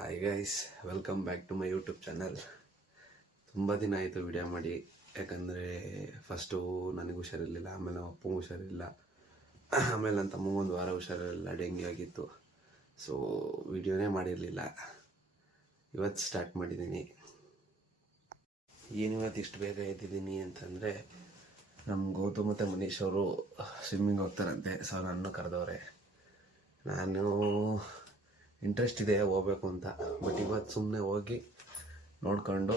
Hi guys, welcome back to my YouTube channel. ತುಂಬ ದಿನ ಆಯಿತು ವಿಡಿಯೋ ಮಾಡಿ. ಯಾಕಂದರೆ ಫಸ್ಟು ನನಗೆ ಹುಷಾರಿರಲಿಲ್ಲ, ಆಮೇಲೆ ನಮ್ಮ ಅಪ್ಪಂಗೆ ಹುಷಾರಿರಲಿಲ್ಲ, ಆಮೇಲೆ ನನ್ನ ತಮ್ಮಂಗೆ ಒಂದು ವಾರ ಹುಷಾರಿರಲಿಲ್ಲ, ಡೆಂಗ್ಯೂ ಆಗಿತ್ತು. ಸೊ ವಿಡಿಯೋನೇ ಮಾಡಿರಲಿಲ್ಲ. ಇವತ್ತು ಸ್ಟಾರ್ಟ್ ಮಾಡಿದ್ದೀನಿ. ಏನಿವತ್ತು ಇಷ್ಟು ಬೇಗ ಎದ್ದಿದ್ದೀನಿ ಅಂತಂದರೆ, ನಮ್ಮ ಗೌತಮ್ ಮತ್ತು ಮನೀಶ್ ಅವರು ಸ್ವಿಮ್ಮಿಂಗ್ ಹೋಗ್ತಾರಂತೆ. ಸೊ ನನ್ನನ್ನು ಕರೆದವ್ರೆ. ನಾನು ಇಂಟ್ರೆಸ್ಟ್ ಇದೆ ಹೋಗ್ಬೇಕು ಅಂತ, ಬಟ್ ಇವತ್ತು ಸುಮ್ಮನೆ ಹೋಗಿ ನೋಡ್ಕೊಂಡು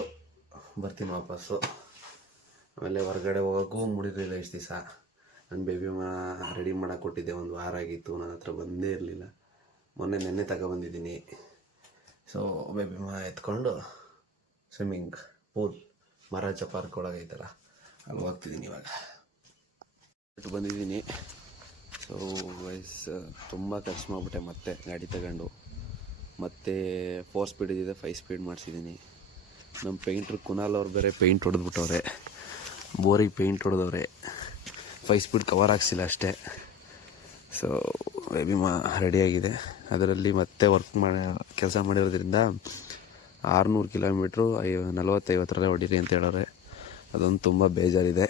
ಬರ್ತೀನಿ ವಾಪಸ್ಸು. ಆಮೇಲೆ ಹೊರಗಡೆ ಹೋಗೋಕ್ಕೂ ಮುಡಿರಲಿಲ್ಲ ಇಷ್ಟು ದಿವಸ. ನನ್ನ ಬೇಬಿ ರೆಡಿ ಮಾಡೋಕೆ ಕೊಟ್ಟಿದ್ದೆ, ಒಂದು ವಾರ ಆಗಿತ್ತು, ನನ್ನ ಹತ್ರ ಬಂದೇ ಇರಲಿಲ್ಲ. ನೆನ್ನೆ ತಗೊಬಂದಿದ್ದೀನಿ. ಸೊ ಬೇಬಿ ಎತ್ಕೊಂಡು ಸ್ವಿಮ್ಮಿಂಗ್ ಪೂಲ್ ಮಹಾರಾಜ ಪಾರ್ಕ್ ಒಳಗೆ ಐತಲ್ಲ, ಅಲ್ಲಿ ಹೋಗ್ತಿದ್ದೀನಿ ಇವಾಗ. ಬಂದಿದ್ದೀನಿ. ಸೊ ವೈಸ್ ತುಂಬ ಖರ್ಚು ಮಾಡಿಬಿಟ್ಟೆ ಮತ್ತೆ ಗಾಡಿ ತಗೊಂಡು. ಮತ್ತು 4 ಸ್ಪೀಡ್ ಇದ್ದಿದೆ 5 ಸ್ಪೀಡ್ ಮಾಡಿಸಿದ್ದೀನಿ. ನಮ್ಮ ಪೇಂಟ್ರು ಕುನಾಲ್ ಅವ್ರು ಬೇರೆ ಪೇಂಟ್ ಹೊಡೆದ್ಬಿಟ್ಟವ್ರೆ, ಬೋರಿಗೆ ಪೇಂಟ್ ಹೊಡೆದವ್ರೆ. 5 ಸ್ಪೀಡ್ ಕವರ್ ಹಾಕ್ಸಿಲ್ಲ ಅಷ್ಟೇ. ಸೊ ಬೇಬಿ ರೆಡಿಯಾಗಿದೆ. ಅದರಲ್ಲಿ ಮತ್ತೆ ಕೆಲಸ ಮಾಡಿರೋದ್ರಿಂದ 600 ಕಿಲೋಮೀಟ್ರು 40-50 ಹೊಡೀರಿ ಅಂತ ಹೇಳೋರೆ. ಅದೊಂದು ತುಂಬ ಬೇಜಾರಿದೆ.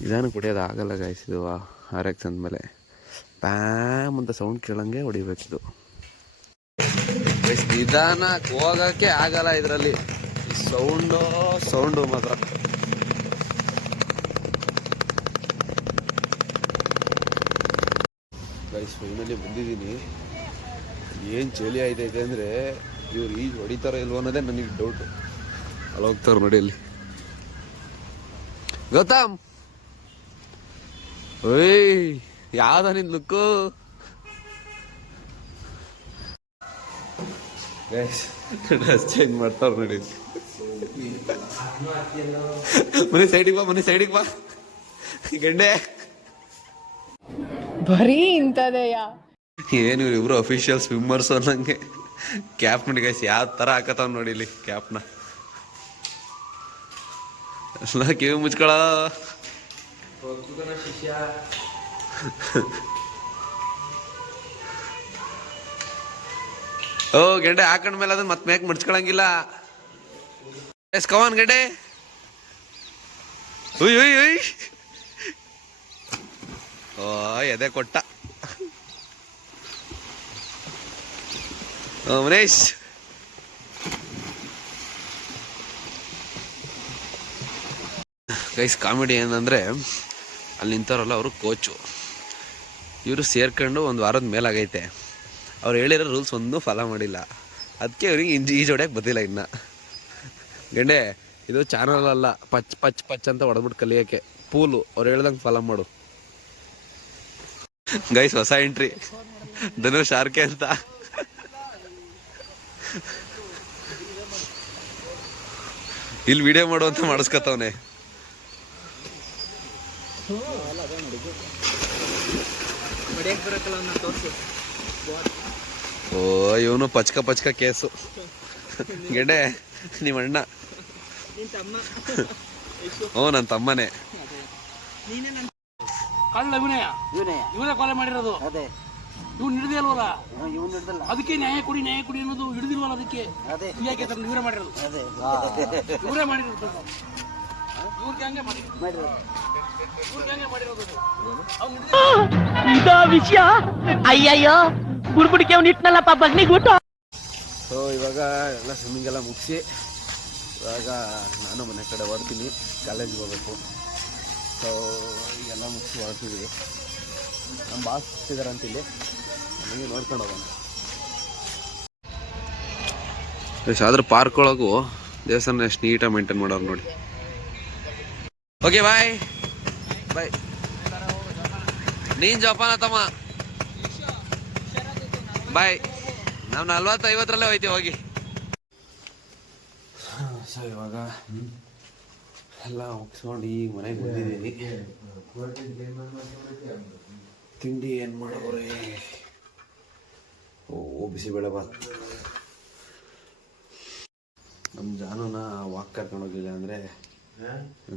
ನಿಧಾನಕ್ಕೆ ಹೊಡಿಯೋದು ಆಗಲ್ಲ ಗಾಯ್ಸ್. ಇದು RX ಅಂದಮೇಲೆ ಪ್ಯಾಮ್ ಅಂತ ಸೌಂಡ್ ಕೇಳಂಗೆ ಹೊಡಿಬೇಕಿದು. ನಿಧಾನಕ್ಕೆ ಹೋಗೋಕ್ಕೆ ಆಗಲ್ಲ ಇದರಲ್ಲಿ, ಸೌಂಡು ಮಾತ್ರ. ಗೈಸ್ ಫೈನಲಿ ಬಂದಿದ್ದೀನಿ. ಏನು ಚಳಿ ಆಯ್ತೈತೆ ಅಂದರೆ, ಇವ್ರು ಈಜು ಹೊಡಿತಾರೋ ಇಲ್ವೋ ಅನ್ನೋದೇ ನನಗೆ ಡೌಟು. ಅಲ್ಲಿ ಹೋಗ್ತಾರೆ ನೋಡಿ ಅಲ್ಲಿ. ಗೌತಮ್, ಓಯ್ ಯಾವ್ದ ನಿನ್ ಲುಕ್ಕು? ಡ್ರೆಸ್ ಚೇಂಜ್ ಮಾಡ್ತಾವ್ರು ನೋಡಿ. ಮನೆ ಸೈಡಿಗೆ ಬಾ ಗಂಡೆ. ಬರೀ ಇಂಥದೆಯಾ? ಏನು ಇವರು ಅಫಿಷಿಯಲ್ ಸ್ವಿಮ್ಮರ್ಸ್ ಅನ್ನಂಗೆ. ಕ್ಯಾಪ್ ನೋಡಿ ಗೈಸ್, ಯಾವ ಥರ ಹಾಕತ್ತಾವ ನೋಡಿ ಇಲ್ಲಿ ಕ್ಯಾಪ್ನ. ಎಲ್ಲ ಕಿವಿ ಮುಚ್ಕೊಳ. ಓ ಗೆಡ್ಡೆ ಹಾಕೊಂಡ್ಮೇಲೆ ಅದನ್ನ ಮತ್ತೆ ಮೇಕ್ ಮುಡ್ಸ್ಕೊಳಂಗಿಲ್ಲ. ಎಸ್ ಕವನ್ ಗೆಡ್ಡೆ. ಉಯ್ ಉಯ್ ಉಯ್. ಓ ಎದೆ ಕೊಟ್ಟ. ಮನೇಶ್ ಗೈಸ್, ಕಾಮಿಡಿ ಏನಂದರೆ, ಅಲ್ಲಿ ನಿಂತವ್ರಲ್ಲ ಅವರು ಕೋಚು. ಇವರು ಸೇರ್ಕೊಂಡು ಒಂದು ವಾರದ ಮೇಲಾಗೈತೆ. ಅವ್ರು ಹೇಳಿರೋ ರೂಲ್ಸ್ ಒಂದೂ ಫಾಲೋ ಮಾಡಿಲ್ಲ. ಅದಕ್ಕೆ ಅವ್ರಿಗೆ ಈಜೊಡ್ಯಕ್ಕೆ ಬರ್ತಿಲ್ಲ ಇನ್ನು. ಗಂಡೆ ಇದು ಚಾನಲ್ ಅಲ್ಲ, ಪಚ್ ಪಚ್ ಪಚ್ ಅಂತ ಹೊಡೆದ್ಬಿಟ್ಟು ಕಲಿಯೋಕ್ಕೆ. ಪೂಲು ಅವ್ರು ಹೇಳ್ದಂಗೆ ಫಾಲೋ ಮಾಡು. ಗೈಸ್ ಹೊಸ ಎಂಟ್ರಿ ಧನುಷ್ ಆರ್ಕೆ ಅಂತ. ಇಲ್ಲಿ ವಿಡಿಯೋ ಮಾಡು ಅಂತ ಮಾಡಿಸ್ಕೊತವನೆ. ಓ ಇವನು ಪಚ್ಕ ಕೇಸು. ಗೆಡ್ಡೆ ನಿಮ್ಮ ಅಣ್ಣ. ಓ ನನ್ನ ತಮ್ಮನೇ. ಇವನೇ ಕೊಲೆ ಮಾಡಿರೋದು. ಇವ್ನು ಹಿಡಿದೇ ಅಲ್ವಲ್ಲ, ಅದಕ್ಕೆ ನ್ಯಾಯ ಕೊಡಿ ಅನ್ನೋದು ಹಿಡಿದಿಲ್ವಲ್ಲ, ಅದಕ್ಕೆ ಯಾಕೆ ಇವರೇ ಮಾಡಿರೋದು. ಇವರೇ ಮಾಡಿರೋದು. ಇದೋ ವಿಷಯ. ಅಯ್ಯಯ್ಯೋ ಗುಡ್ಬಿಡಿಕೆ ಅವ್ನು ಇಟ್ನಲ್ಲಪ್ಪ ಬಗ್ನಿಗೂಟ. ಸೊ ಇವಾಗ ಎಲ್ಲ ಸ್ವಿಮ್ಮಿಂಗ್ ಎಲ್ಲ ಮುಗಿಸಿ ಇವಾಗ ನಾನು ಮನೆ ಕಡೆ ಹೊರ್ತೀನಿ, ಕಾಲೇಜ್ಗೆ ಹೋಗ್ಬೇಕು. ಸೊ ಈಗೆಲ್ಲ ಮುಗಿಸಿ ಹೊರಡ್ತಿದ್ದೀವಿ. ನಮ್ಮ ಬಾಸ್ ಇದ್ದಾರೆ ಅಂತಿಲ್ಲಿ, ನನಗೆ ನೋಡ್ಕೊಂಡು ಹೋಗೋಣ. ಆದ್ರೆ ಪಾರ್ಕ್ ಒಳಗೂ ದೇವಸ್ಥಾನ ಎಷ್ಟು ನೀಟಾಗಿ ಮೇಂಟೈನ್ ಮಾಡೋರು ನೋಡಿ. ಓಕೆ ಬಾಯ್ ಬಾಯ್. ನೀನು ಜೋಪಾನ ತಮ್ಮ, ಬಾಯ್. ನಾವು 40-50 ಹೋಯ್ತೀವಿ ಹೋಗಿ. ಸೊ ಇವಾಗ ಎಲ್ಲ ಮುಗಿಸ್ಕೊಂಡು ಈಗ ಮನೆಗೆ ಬಂದಿದ್ದೀನಿ. ತಿಂಡಿ ಏನು ಮಾಡೋವ್ರೆ? ಓ ಬಿಸಿಬೇಳೆ ಬಾತ್. ನಮ್ಮ ಜಾನುನ ವಾಕ್ ಕರ್ಕೊಂಡು ಹೋಗಿಲ್ಲ ಅಂದರೆ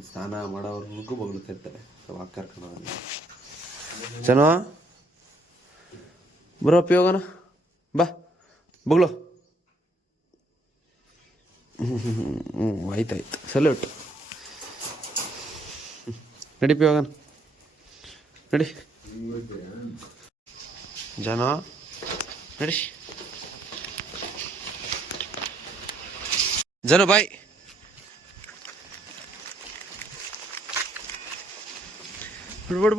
ಸ್ನಾನ ಮಾಡೋವ್ರಿಗೂ ಬಗ್ಳುತ್ತಿರ್ತಾರೆ. ವಾಕ್ ಕರ್ಕೊಂಡು ಹೋಗಲ್ಲ. ಚನೋ ಬರೋ ಹೋಗೋಣ ಬಾ ಬಗ್ಳು. ಆಯ್ತಾಯ್ತು ಸಲ್ಯೂಟ್. ನಡಿ ಹೋಗೋಣ ನಡಿ ಜನ ನಡಿ ಜನ ಬಾಯ್. ಬಡು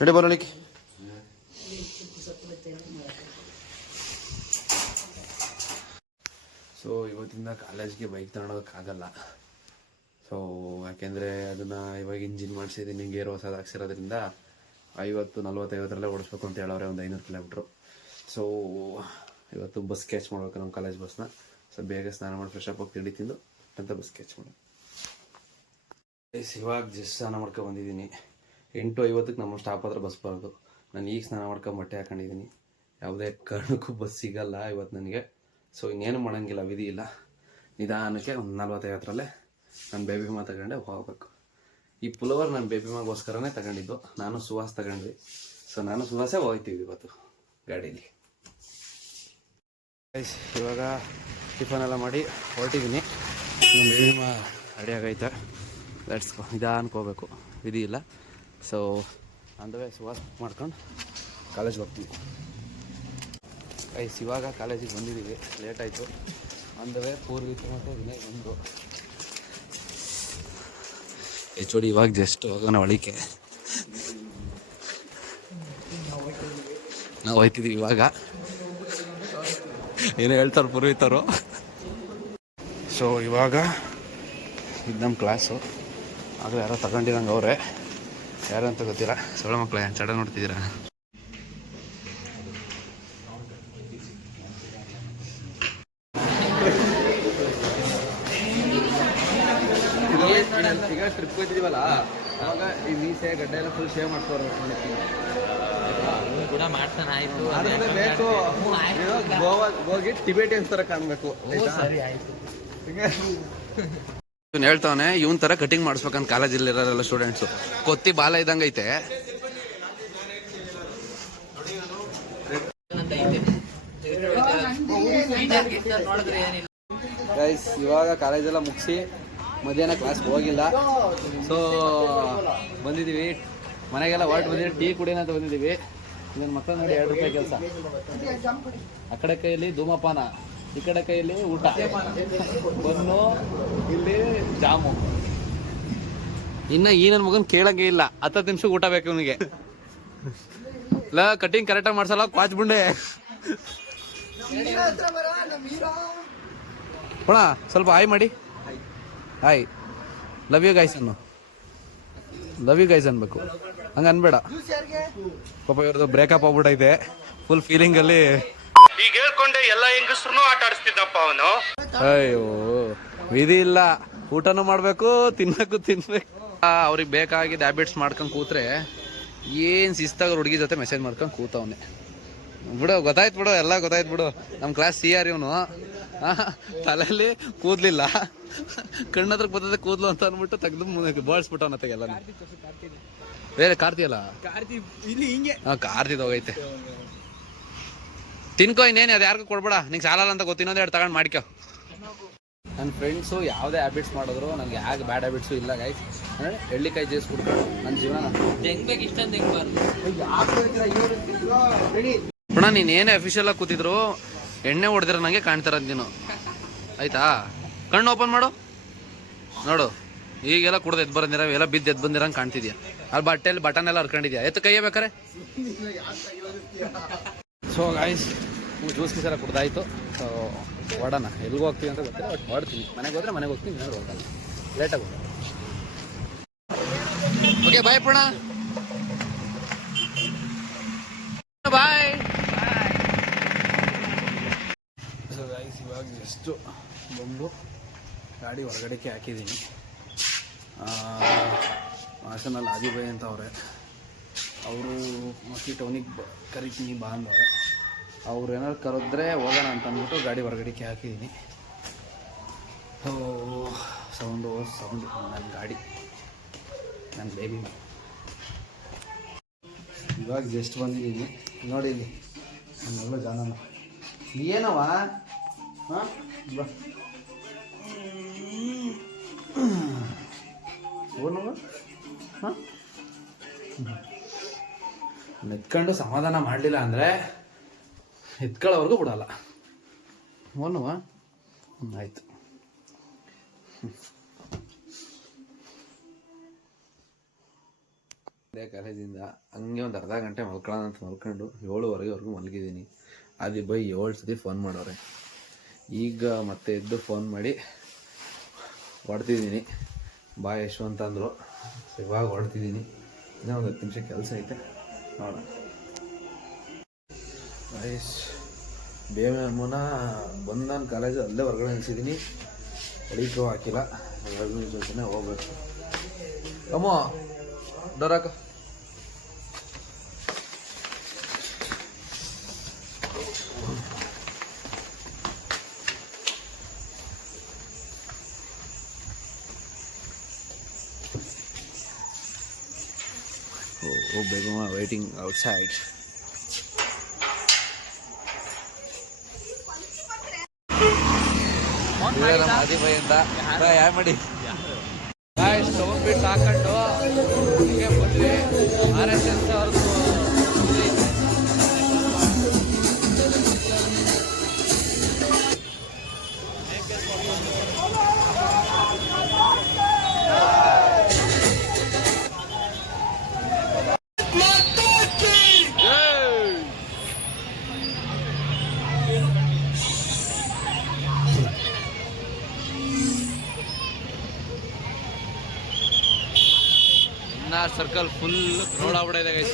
ನಡಿ ಬರೋಳಿಕೆ. ಸೊ ಇವತ್ತಿಂದ ಕಾಲೇಜ್ಗೆ ಬೈಕ್ ತಗೊಂಡೋಗೋಕ್ಕಾಗಲ್ಲ. ಸೊ ಯಾಕೆಂದರೆ ಅದನ್ನು ಇವಾಗ ಇಂಜಿನ್ ಮಾಡಿಸಿದ್ದೀನಿ, ಗೇರ್ ಹೊಸದು ಹಾಕ್ಸಿರೋದ್ರಿಂದ 50-40-50ರಲ್ಲೇ ಓಡಿಸ್ಬೇಕು ಅಂತ ಹೇಳೋರೆ, ಒಂದು 500 ಕಿಲೋಮೀಟ್ರು. ಸೊ ಇವತ್ತು ಬಸ್ ಕ್ಯಾಚ್ ಮಾಡ್ಬೇಕು, ನಮ್ಮ ಕಾಲೇಜ್ ಬಸ್ನ. ಸೊ ಬೇಗ ಸ್ನಾನ ಮಾಡಿ ಫ್ರೆಶ್ ಅಪ್ ಹೋಗಿ ತಿಂಡಿ ತಿಂದು ಅಂತ ಬಸ್ ಕ್ಯಾಚ್ ಮಾಡಿ ಇವಾಗ ಜಸ್ಟ್ ಸ್ನಾನ ಮಾಡ್ಕೊಂಡು ಬಂದಿದ್ದೀನಿ. 8:50ಕ್ಕೆ ನಮ್ಮ ಸ್ಟಾಪ್ ಹತ್ರ ಬಸ್ ಬರೋದು. ನಾನು ಈಗ ಸ್ನಾನ ಮಾಡ್ಕೊಂಡು ಬಟ್ಟೆ ಹಾಕೊಂಡಿದ್ದೀನಿ. ಯಾವುದೇ ಕಾರಣಕ್ಕೂ ಬಸ್ ಸಿಗಲ್ಲ ಇವತ್ತು ನನಗೆ. ಸೊ ಇನ್ನೇನು ಮಾಡೋಂಗಿಲ್ಲ, ವಿಧಿ ಇಲ್ಲ. ನಿಧಾನಕ್ಕೆ ಒಂದು 40-50ರಲ್ಲೇ ನಾನು ಬೇಬಿ ಮಾ ತಗೊಂಡೆ ಹೋಗ್ಬೇಕು. ಈ ಪುಲವರ್ ನಾನು ಬೇಬಿ ಮಾಗೋಸ್ಕರನೇ ತಗೊಂಡಿದ್ದು. ನಾನು ಸುಹಾಸ್ ತಗೊಂಡ್ವಿ. ಸೊ ನಾನು ಸುಹಾಸೇ ಹೋಗ್ತೀವಿ ಇವತ್ತು ಗಾಡೀಲಿ. ಇವಾಗ ಟಿಫನ್ ಎಲ್ಲ ಮಾಡಿ ಹೊರಟಿದ್ದೀನಿ. ನಮ್ಮ ಬೇಬಿ ಮಾ ರೆಡಿ ಆಗೈತೆ. Let's go. ನಿಧಾನಕ್ಕೆ ಹೋಗ್ಬೇಕು, ವಿಧಿ ಇಲ್ಲ. ಸೊ ಅಂದವೇ ಸುಹಾಸ್ ಮಾಡ್ಕೊಂಡು ಕಾಲೇಜ್ಗೆ ಹೋಗ್ತೀವಿ. ಇವಾಗ ಕಾಲೇಜಿಗೆ ಬಂದಿದ್ದೀವಿ, ಲೇಟ್ ಆಯಿತು. ಅಂದವೇ ಪೂರ್ವಿಕ ಮತ್ತು ವಿನಯ್ ಬಂದು HOD ಇವಾಗ ಜಸ್ಟ್ ಹೋಗೋಣ ಒಳಿಕೆ. ನಾವು ಹೋಯ್ತಿದ್ದೀವಿ ಇವಾಗ. ಏನೋ ಹೇಳ್ತಾರೆ ಪೂರ್ವಿತರು. ಸೊ ಇವಾಗ ಇದು ನಮ್ಮ ಕ್ಲಾಸು. ಆಗಲೇ ಯಾರೋ ತಗೊಂಡಿರಂಗೆ ಅವರೇ, ಯಾರು ಅಂತ ಗೊತ್ತಿಲ್ಲ. ಸೊಳ್ಳೆ ಮಕ್ಕಳೇ ಚಡ ನೋಡ್ತಿದ್ದೀರಾ? ಈಗ ಟ್ರಿಪ್ ಹೋಗ್ತಿದ್ದೀವಲ್ಲ, ಅವಾಗ ಈ ಮೀಸೆ ಗಡ್ಡೆ ಎಲ್ಲ ಫುಲ್ ಶೇವ್ ಮಾಡ್ಕೋರು ಕೂಡ ಮಾಡ್ತಾನೆ. ಆಯ್ತು ಬೇಕು. ಹೋಗಿ ಟಿಬೇಟಿಯನ್ಸ್ ಥರ ಕಾಣಬೇಕು. ಸರಿ ಆಯ್ತು. ಇವ್ನು ಹೇಳ್ತಾವನೆ ಇವನ್ ಥರ ಕಟಿಂಗ್ ಮಾಡಿಸ್ಬೇಕಂತ ಕಾಲೇಜಲ್ಲಿ ಇರೋರೆಲ್ಲ ಸ್ಟೂಡೆಂಟ್ಸು. ಕೊತ್ತಿ ಬಾಲ ಇದ್ದಂಗೆ ಐತೆ. ಗೈಸ್ ಇವಾಗ ಕಾಲೇಜೆಲ್ಲ ಮುಗಿಸಿ ಮಧ್ಯಾಹ್ನ ಕ್ಲಾಸ್ಗೆ ಹೋಗಿಲ್ಲ. ಸೊ ಬಂದಿದ್ದೀವಿ ಮನೆಗೆಲ್ಲ ಹೊರಟು ಬಂದಿದ್ದೀವಿ. ಟೀ ಕುಡಿಯೋಣ ಅಂತ ಬಂದಿದ್ದೀವಿ. ನನ್ನ ಮಕ್ಕಳು ನೋಡಿ 2 ರೂಪಾಯಿ ಕೆಲಸ. ಆ ಕಡೆ ಕೈಯಲ್ಲಿ ಧೂಮಪಾನ, ಈ ಕಡೆ ಕೈಯಲ್ಲಿ ಊಟ, ಬನ್ನು, ಇಲ್ಲಿ ಜಾಮು. ಇನ್ನು ಈ ನನ್ನ ಮಗನ ಕೇಳಂಗೆ ಇಲ್ಲ. 10 ನಿಮಿಷಕ್ಕೆ ಊಟ ಬೇಕು ಇವನಿಗೆ. ಇಲ್ಲ ಕಟಿಂಗ್ ಕರೆಕ್ಟಾಗಿ ಮಾಡ್ಸಲ್ಲ, ಕ್ವಾಚ್ ಬುಂಡೆ. ಹೋಣ ಸ್ವಲ್ಪ ಹಾಯ್ ಮಾಡಿ. ಹಾಯ್, ಲವ್ ಯು ಗೈಸ್ ಅನ್ನು. ಲವ್ ಯು ಗೈಸ್ ಅನ್ಬೇಕು, ಹಂಗೆ ಅನ್ಬೇಡ. ಪಾಪ ಇವ್ರದ್ದು ಬ್ರೇಕಪ್ ಆಗ್ಬಿಟ್ಟೈತೆ. ಫುಲ್ ಫೀಲಿಂಗಲ್ಲಿ ಈಗ ಹೇಳ್ಕೊಂಡೆ ಎಲ್ಲ ಹೆಂಗಸ್ರು ಆಟ ಆಡಿಸ್ತಿದ್ದಪ್ಪ ಅವನು. ಅಯ್ಯೋ ವಿಧಿ ಇಲ್ಲ, ಊಟನೂ ಮಾಡಬೇಕು, ತಿನ್ಬೇಕು. ಅವ್ರಿಗೆ ಬೇಕಾಗಿದ್ದ ಹ್ಯಾಬಿಟ್ಸ್ ಮಾಡ್ಕೊಂಡು ಕೂತ್ರೆ ಏನು ಶಿಸ್ತಾಗ ಹುಡುಗಿ ಜೊತೆ ಮೆಸೇಜ್ ಮಾಡ್ಕೊಂಡು ಕೂತವನೆ. ಬಿಡು, ಗೊತ್ತಾಯ್ತು ಬಿಡು, ಎಲ್ಲ ಗೊತ್ತಾಯ್ತು ಬಿಡು. ನಮ್ಮ ಕ್ಲಾಸ್ CR ಇವನು. ತಲೆಯಲ್ಲಿ ಕೂದಲಿಲ್ಲ, ಕಣ್ಣತ್ರ ಬರ್ತದೆ ಕೂದಲು ಅಂತ ಅಂದ್ಬಿಟ್ಟು ತೆಗೆದು ಬೋಳ್ಸ್ಬಿಟ್ಟವನತ್ತೆ ಎಲ್ಲ. ಬೇರೆ ಕಾರ್ತಿ ಅಲ್ಲ, ಹಾಂ ಕಾರ್ತಿದ್ ಹೋಗೈತೆ. ತಿನ್ಕೋ, ಇನ್ನೇನು ಅದು ಯಾರಿಗೂ ಕೊಡ್ಬೇಡ. ನಿಂಗೆ ಸಾಲಲ್ಲ ಅಂತ ಗೊತ್ತು, ಇನ್ನೊಂದು 2 ತಗೊಂಡು ಮಾಡ್ಕೋ. ನನ್ನ ಫ್ರೆಂಡ್ಸು ಯಾವುದೇ ಹ್ಯಾಬಿಟ್ಸ್ ಮಾಡಿದ್ರು ನನಗೆ ಯಾಕೆ ಬ್ಯಾಡ್ ಹ್ಯಾಬಿಟ್ಸು ಇಲ್ಲ ಗೈಸ್. ಎಳ್ಳಿಕಾಯಿ ಜ್ಯೂಸ್ ಕುಡ್ಕೊಂಡು ನನ್ನ ಜೀವನ ತೆಗ್ಬೇಕು. ಇಷ್ಟೊಂದು ತೆಗ್ಬಾರ್ದು. ಪುಣ ನೀನು ಏನೇ ಅಫಿಷಿಯಲಾಗಿ ಕೂತಿದ್ರು ಎಣ್ಣೆ ಹೊಡೆದಿರೋ ನನಗೆ ಕಾಣ್ತಾರಂತ ನೀನು, ಆಯ್ತಾ? ಕಣ್ಣು ಓಪನ್ ಮಾಡು, ನೋಡು. ಈಗೆಲ್ಲ ಕುಡ್ದು ಎದ್ದು ಬಂದಿರ, ಎಲ್ಲ ಬಿದ್ದು ಎದ್ದು ಬಂದಿರಂಗೆ ಕಾಣ್ತಿದ್ಯಾ. ಅಲ್ಲಿ ಬಟ್ಟೆಯಲ್ಲಿ ಬಟನ್ ಎಲ್ಲ ಹರ್ಕೊಂಡಿದ್ಯಾ. ಎತ್ತು ಕೈಯೇ ಬೇಕಾರೆ. ಸೊ ಗಾಯ್ಸ್ ಜ್ಯೂಸ್ ಗೀಸೆಲ್ಲ ಕುಡ್ದಾಯ್ತು. ಸೊ ಹೊಡೋಣ. ಎಲ್ಲಿಗೆ ಹೋಗ್ತೀವಿ ಅಂತ ಗೊತ್ತಿಲ್ಲ, ಬಟ್ ಹೊಡ್ತೀನಿ. ಮನೆಗೆ ಹೋದ್ರೆ ಮನೆಗೆ ಹೋಗ್ತೀನಿ, ಇನ್ನೊಂದು ಹೋಗಲ್ಲ. ಲೇಟಾಗಿ ಹೋಗೋಣ. ಓಕೆ ಬಾಯ್ ಪುಣ, ಬಾಯ್. ಸೊ ಗಾಯ್ಸ್ ಇವಾಗ ಎಷ್ಟು ಬಂದು ಗಾಡಿ ಹೊರಗಡೆಗೆ ಹಾಕಿದ್ದೀನಿ. ಹಾಸನಲ್ಲಿ ಆದಿಬಾಯಿ ಅಂತ ಅವರೇ, ಅವರು ಮಕ್ಕಿ ಟೌನಿಗೆ ಕರಿತೀನಿ ಬಾ ಅಂದವ್ರೆ. ಅವ್ರು ಏನಾದ್ರು ಕರೆದ್ರೆ ಹೋಗೋಣ ಅಂತ ಅಂದ್ಬಿಟ್ಟು ಗಾಡಿ ಹೊರಗಡೆಗೆ ಹಾಕಿದ್ದೀನಿ. ಸೌಂಡು ನನ್ನ ಗಾಡಿ, ನನ್ನ ಬೇಬಿ. ಇವಾಗ ಜಸ್ಟ್ ಬಂದಿದ್ದೀನಿ ನೋಡಿ. ಇಲ್ಲಿ ನನ್ನೆಲ್ಲ ಜಾನನ ಏನವ ಹಾಂ ಬಾ ಓನವ ಹಾಂ ಎತ್ಕೊಂಡು ಸಮಾಧಾನ ಮಾಡಲಿಲ್ಲ ಅಂದರೆ ಎತ್ಕೊಳ್ಳೋವರೆಗೂ ಬಿಡಲ್ಲ ಓನವ ಆಯಿತು. ಅದೇ ಕಾಲೇಜಿಂದ ಹಂಗೆ ಒಂದು ಅರ್ಧ ಗಂಟೆ ಮಲ್ಕೊಳ್ಳೋಣ ಅಂತ ಮಲ್ಕೊಂಡು 7:15ವರೆಗೂ ಮಲಗಿದ್ದೀನಿ. ಅದು ಬೈ 7 ಸತಿ ಫೋನ್ ಮಾಡೋರೆ. ಈಗ ಮತ್ತೆ ಎದ್ದು ಫೋನ್ ಮಾಡಿ ಹೊಡ್ತಿದ್ದೀನಿ. ಬಾ ಯಶವಂತ ಅಂದರು. ಇವಾಗ ಹೊಡ್ತಿದ್ದೀನಿ. ಇನ್ನೂ ಒಂದು 10 ನಿಮಿಷ ಕೆಲಸ ಐತೆ, ನೋಡೋಣ. ರೈಸ್ ಬೇಮನ ಬಂದು ನಾನು ಕಾಲೇಜು ಅಲ್ಲೇ ಹೊರಗಡೆ ನಿಲ್ಸಿದ್ದೀನಿ. ಹೊಡಿಕೂ ಹಾಕಿಲ್ಲ. 2 ನಿಮಿಷ ಜೊತೆ ಹೋಗ್ಬೇಕು. ಅಮ್ಮ ಡೋರಾಕ Beguma waiting outside. ಮಾದಿಬೈ ಅಂತ ಯಾ ಮಾಡಿ ಸ್ಟೋನ್ ಬಿಟ್ಟು ಹಾಕೊಂಡು ಹೀಗೆ ಬಂದ್ವಿ. RSS ಅವ್ರದ್ದು ಸರ್ಕಲ್ ಫುಲ್ ಕ್ರೌಡ್ ಆಗ್ಬಿಟ್ಟಿದೆ ಗೈಸ್.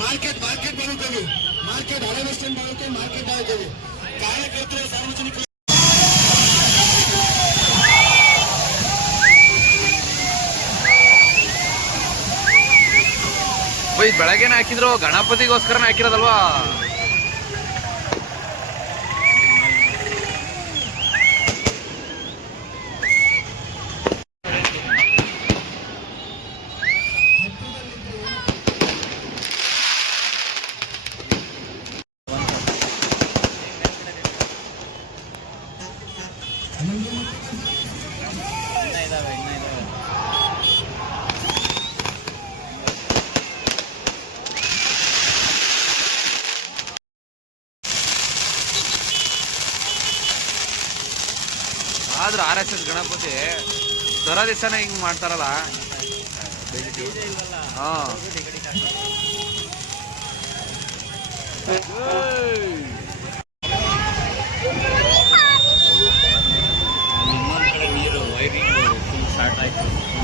ಮಾರ್ಕೆಟ್ ಬರುತ್ತೇವೆ, ಮಾರ್ಕೆಟ್ ಹಳೆ ಬಸ್ ಸ್ಟ್ಯಾಂಡ್ ಬರುತ್ತೆ, ಮಾರ್ಕೆಟ್ ಆಗ್ತದೆ. ಕಾರ್ಯಕರ್ತರು ಸಾರ್ವಜನಿಕ ಬೆಳಗ್ಗೆನೆ ಹಾಕಿದ್ರು, ಗಣಪತಿಗೋಸ್ಕರನೇ ಹಾಕಿರೋದಲ್ವಾ. ಆದ್ರೂ RSS ಗಣಪತಿ ದರ ದಿವಸನೇ ಹಿಂಗ್ ಮಾಡ್ತಾರಲ್ಲ. ಹಾಂ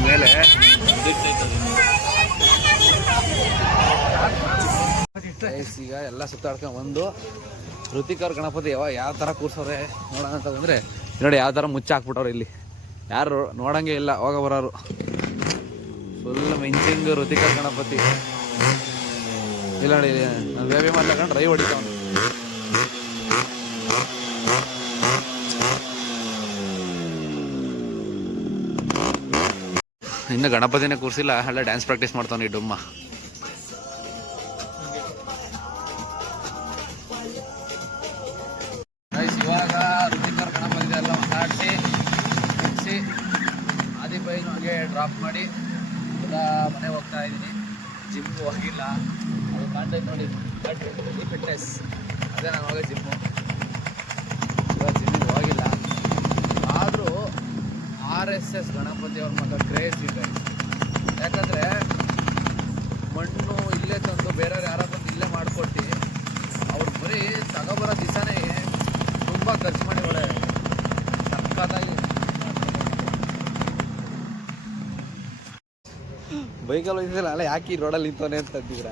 ಮೇಲೆ ಈಗ ಎಲ್ಲ ಸುತ್ತಾಡ್ಕೊಂಡು ಬಂದು ಋತಿಕ್ ಅವ್ರ ಗಣಪತಿ ಯಾವ ಥರ ಕೂರ್ಸೋರೆ ನೋಡೋಣ ಅಂತ ಬಂದರೆ ನೋಡಿ ಯಾವ ಥರ ಮುಚ್ಚಾಕ್ಬಿಟ್ಟವ್ರು. ಇಲ್ಲಿ ಯಾರು ನೋಡಂಗೆ ಇಲ್ಲ, ಹೋಗ ಬರೋರು ಫುಲ್ ಮಿಂಚಿಂಗ್ ಋತಿಕ್ ಅವ್ರ ಗಣಪತಿ. ಇಲ್ಲ ನೋಡಿ, ನಾನು ಬೇಬಿ ಮಾಡ್ಕೊಂಡು ಡ್ರೈವ್ ಹೊಡಿತಾವನು. ಇನ್ನು ಗಣಪತಿನೇ ಕೂರಿಸಿಲ್ಲ, ಅಲ್ಲ ಡ್ಯಾನ್ಸ್ ಪ್ರಾಕ್ಟೀಸ್ ಮಾಡ್ತಾನೆ ಈ ಡುಮ್ಮ. ಇವಾಗ ಋತಿಕ್ ಅವ್ರ ಗಣಪತಿ ಎಲ್ಲ ಮಾತಾಡಿಸಿ ಮುಗಿಸಿ ಆದಿಬೈಗೆ ಡ್ರಾಪ್ ಮಾಡಿ ಎಲ್ಲ ಮನೆಗೆ ಹೋಗ್ತಾ ಇದ್ದೀನಿ. ಜಿಮ್ಗೆ ಹೋಗಿಲ್ಲ, ಅದು ಕಾಣ್ತೈತೆ ನೋಡಿ ಫಿಟ್ನೆಸ್, ಅದೇ ನಾನು ಹೋಗೋ ಜಿಮ್ಮು. ಇವಾಗ ಜಿಮ್ಮಿಗೆ ಹೋಗಿಲ್ಲ. ಆದರೂ RSS ಗಣಪತಿ ಅವ್ರ ಮಗ ಕ್ರೇಜ್ ಇದೆ. ಯಾಕಂದರೆ ಮಣ್ಣು ಇಲ್ಲೇ ತಂದು ಬೇರೆಯವ್ರು ಯಾರೋ ಬಂದು ಇಲ್ಲೇ ಮಾಡಿಕೊಟ್ಟು ಅವ್ರು ಬರೀ ತಗೊಬರೋ ದಿವಸನೇ ತುಂಬ ಖರ್ಚು ಮಾಡಿ ಒಳ್ಳೆ ಸಕ್ಕತ್ತಾಗಿ ಬೈಕಲ್ಲಿ ಹೋಯ್ತಿದ್ದಿಲ್ಲ. ಅಲ್ಲ ಯಾಕೆ ಈ ರೋಡಲ್ಲಿ ನಿಂತವನೆ ಅಂತ ಅಂತಿದ್ರ.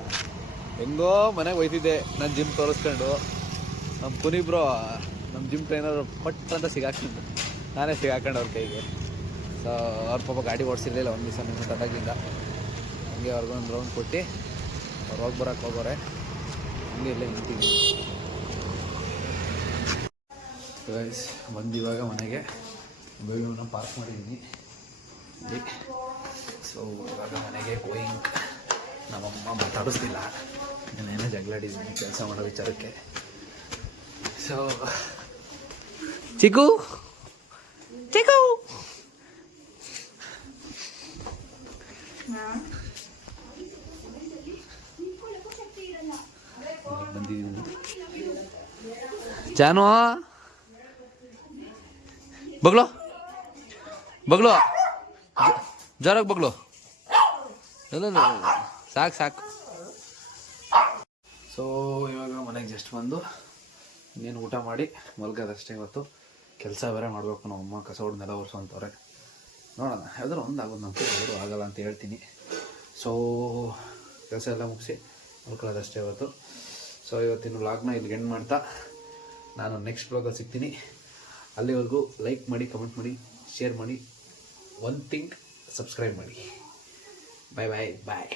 ಹೆಂಗೋ ಮನೆಗೆ ಹೋಯ್ತಿದ್ದೆ ನಾನು ಜಿಮ್ ತೋರಿಸ್ಕೊಂಡು. ನಮ್ಮ ಪುನೀಬ್ರೋ ನಮ್ಮ ಜಿಮ್ ಟ್ರೈನರ್ ಪಟ್ ಅಂತ ಸಿಗಾಕೊಂಡು ನಾನೇ ಸಿಗಾಕೊಂಡು ಅವ್ರ ಕೈಗೆ. ಸೊ ಅವ್ರ ಪಾಪ ಗಾಡಿ ಓಡಿಸಿರ್ಲಿಲ್ಲ ಒಂದು ದಿವಸ ನಿಮ್ಮ ತದಾಗಿಂದ. ಹಂಗೆ ಅವ್ರಿಗೊಂದು ರೌಂಡ್ ಕೊಟ್ಟು ಅವ್ರು ಹೋಗಿ ಬರೋಕ್ಕೆ ಹೋಗೋರೆ. ಹಂಗೆ ಇಲ್ಲೇ ನಿಂತಿದ್ದೀನಿ. ಬಂದು ಇವಾಗ ಮನೆಗೆ ಬೇಗನ ಪಾರ್ಕ್ ಮಾಡಿದ್ದೀನಿ. ಸೊ ಇವಾಗ ಮನೆಗೆ ಗೋಯಿಂಗ್. ನಮ್ಮಮ್ಮ ಮಾತಾಡಿಸ್ತಿಲ್ಲ, ನಾನೇನೋ ಜಗಳಾಡಿದ್ದೀನಿ ಕೆಲಸ ಮಾಡೋ ವಿಚಾರಕ್ಕೆ. ಸೊ ಚಿಕ್ಕು ಚಿಕ್ಕು ಬಂದಿದ್ದೀನಿ. ಜಾನು ಬಗ್ಲು ಬಗ್ಲು ಜೋರಾಗಿ ಬಗ್ಲು. ಸಾಕು ಸಾಕು. ಸೊ ಇವಾಗ ಮನೆಗೆ ಜಸ್ಟ್ ಬಂದು ಇನ್ನೇನು ಊಟ ಮಾಡಿ ಮಲ್ಗೋದಷ್ಟೇ. ಇವತ್ತು ಕೆಲಸ ಬೇರೆ ಮಾಡಬೇಕು, ನಮ್ಮಮ್ಮ ಕಸ ಹೊಡೆದೆಲ್ಲ ಒರೆಸು ಅಂತವ್ರೆ. ನೋಡೋಣ ಯಾವ್ದಾರು ಒಂದು ಆಗೋದು, ನಮ್ಮ ಕೈ ಆಗಲ್ಲ ಅಂತ ಹೇಳ್ತೀನಿ. ಸೊ ಕೆಲಸ ಎಲ್ಲ ಮುಗಿಸಿ ಮಲ್ಕೊಳ್ಳೋದಷ್ಟೇ ಇವತ್ತು. ಸೊ ಇವತ್ತಿನ ವ್ಲಾಗ್ನ ಇಲ್ಲಿಗೆ ಎಂಡ್ ಮಾಡ್ತಾ ನಾನು ನೆಕ್ಸ್ಟ್ ವ್ಲಾಗಲ್ಲಿ ಸಿಗ್ತೀನಿ. ಅಲ್ಲಿವರೆಗೂ ಲೈಕ್ ಮಾಡಿ, ಕಮೆಂಟ್ ಮಾಡಿ, ಶೇರ್ ಮಾಡಿ, ಒನ್ ಥಿಂಗ್ ಸಬ್ಸ್ಕ್ರೈಬ್ ಮಾಡಿ. ಬಾಯ್ ಬಾಯ್ ಬಾಯ್.